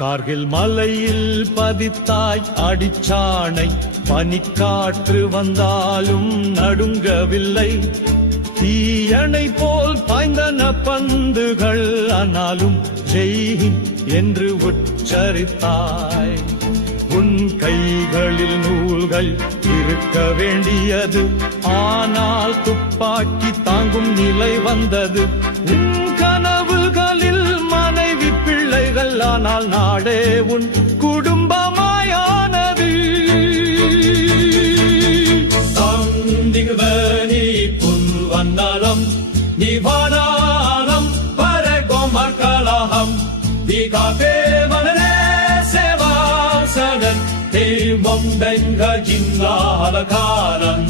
கார்கில் மலையில் பதித்தாய் அடிச்சாணை, பனிக்காற்று வந்தாலும் நடுங்கவில்லை. தீயணை போல் பாய்ந்தன பந்துகள், ஆனாலும் ஜெய்ஹிந்த் என்று உச்சரித்தாய். உன் கைகளில் நூல்கள் இருக்க வேண்டியது, ஆனால் துப்பாக்கி தாங்கும் நிலை வந்தது. உன் கனவுகளில் மனைவி பிள்ளைகள், ஆனால் நாடே உன் குடும்பமாயானது. Sandingbeni pulvannaram nivanaram paragomarkalaham dikape manane sevasanan te mombenga jinla halakaran